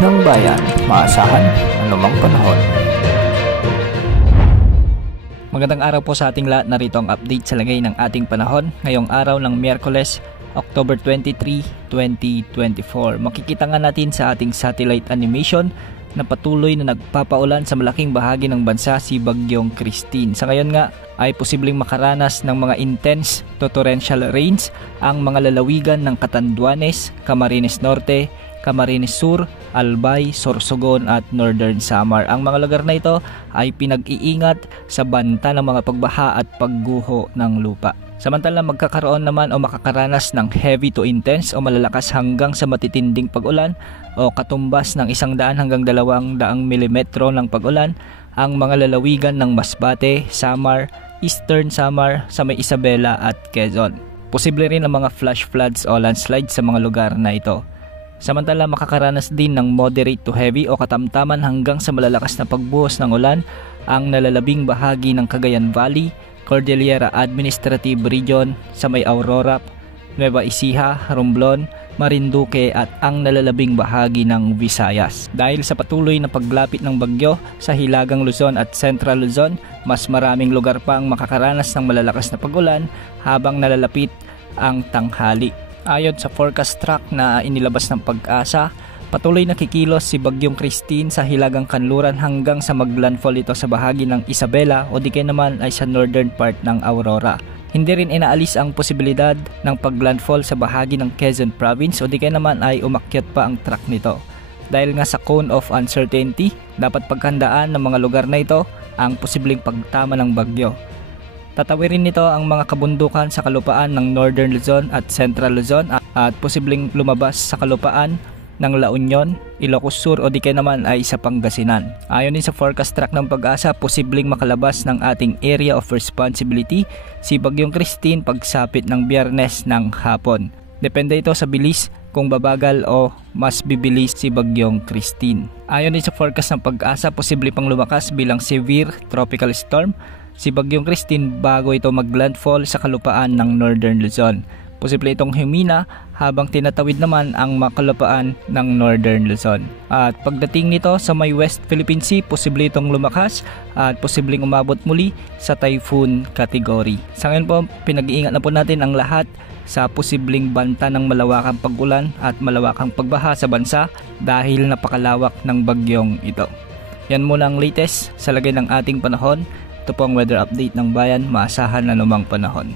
ng bayan, maasahan anumang panahon. Magandang araw po sa ating lahat. Narito ang update sa lagay ng ating panahon ngayong araw ng Miyerkules, October 23, 2024. Makikita nga natin sa ating satellite animation na patuloy na nagpapaulan sa malaking bahagi ng bansa si Bagyong Christine. Sa ngayon nga ay posibleng makaranas ng mga intense to torrential rains ang mga lalawigan ng Catanduanes, Camarines Norte, Camarines Sur, Albay, Sorsogon at Northern Samar. Ang mga lugar na ito ay pinag-iingat sa banta ng mga pagbaha at pagguho ng lupa. Samantalang magkakaroon naman o makakaranas ng heavy to intense o malalakas hanggang sa matitinding pag-ulan o katumbas ng 100 hanggang 200 milimetro ng pag-ulan ang mga lalawigan ng Masbate, Samar, Eastern Samar, sa may Isabela at Quezon. Posible rin ang mga flash floods o landslides sa mga lugar na ito. Samantala makakaranas din ng moderate to heavy o katamtaman hanggang sa malalakas na pagbuhos ng ulan ang nalalabing bahagi ng Cagayan Valley, Cordillera Administrative Region sa may Aurora, Nueva Ecija, Romblon, Marinduque at ang nalalabing bahagi ng Visayas. Dahil sa patuloy na paglapit ng bagyo sa Hilagang Luzon at Central Luzon, mas maraming lugar pa ang makakaranas ng malalakas na pag-ulan habang nalalapit ang tanghali. Ayon sa forecast track na inilabas ng Pag-asa, patuloy na kikilos si Bagyong Christine sa Hilagang Kanluran hanggang sa maglandfall ito sa bahagi ng Isabela o di kaya naman ay sa northern part ng Aurora. Hindi rin inaalis ang posibilidad ng paglandfall sa bahagi ng Quezon Province o di kaya naman ay umakyat pa ang track nito. Dahil nga sa cone of uncertainty, dapat paghandaan ng mga lugar na ito ang posibleng pagtama ng bagyo. Tatawirin nito ang mga kabundukan sa kalupaan ng Northern Luzon at Central Luzon at posibleng lumabas sa kalupaan ng La Union, Ilocos Sur o di kaya naman ay sa Pangasinan. Ayon din sa forecast track ng Pag-asa, posibleng makalabas ng ating area of responsibility si Bagyong Christine pagsapit ng Biyernes ng hapon. Depende ito sa bilis kung babagal o mas bibilis si Bagyong Christine. Ayon din sa forecast ng Pag-asa, posible pang lumakas bilang severe tropical storm si Bagyong Christine bago ito maglandfall sa kalupaan ng Northern Luzon. Posible itong humina habang tinatawid naman ang makalupaan ng Northern Luzon. At pagdating nito sa may West Philippine Sea, posible itong lumakas at posibleng umabot muli sa typhoon category. Sa ngayon po, pinag-iingat na po natin ang lahat sa posibleng banta ng malawakang pag-ulan at malawakang pagbaha sa bansa dahil napakalawak ng bagyong ito. Yan muna ang latest sa lagay ng ating panahon. Ito po ang weather update ng bayan, maasahan na anumang panahon.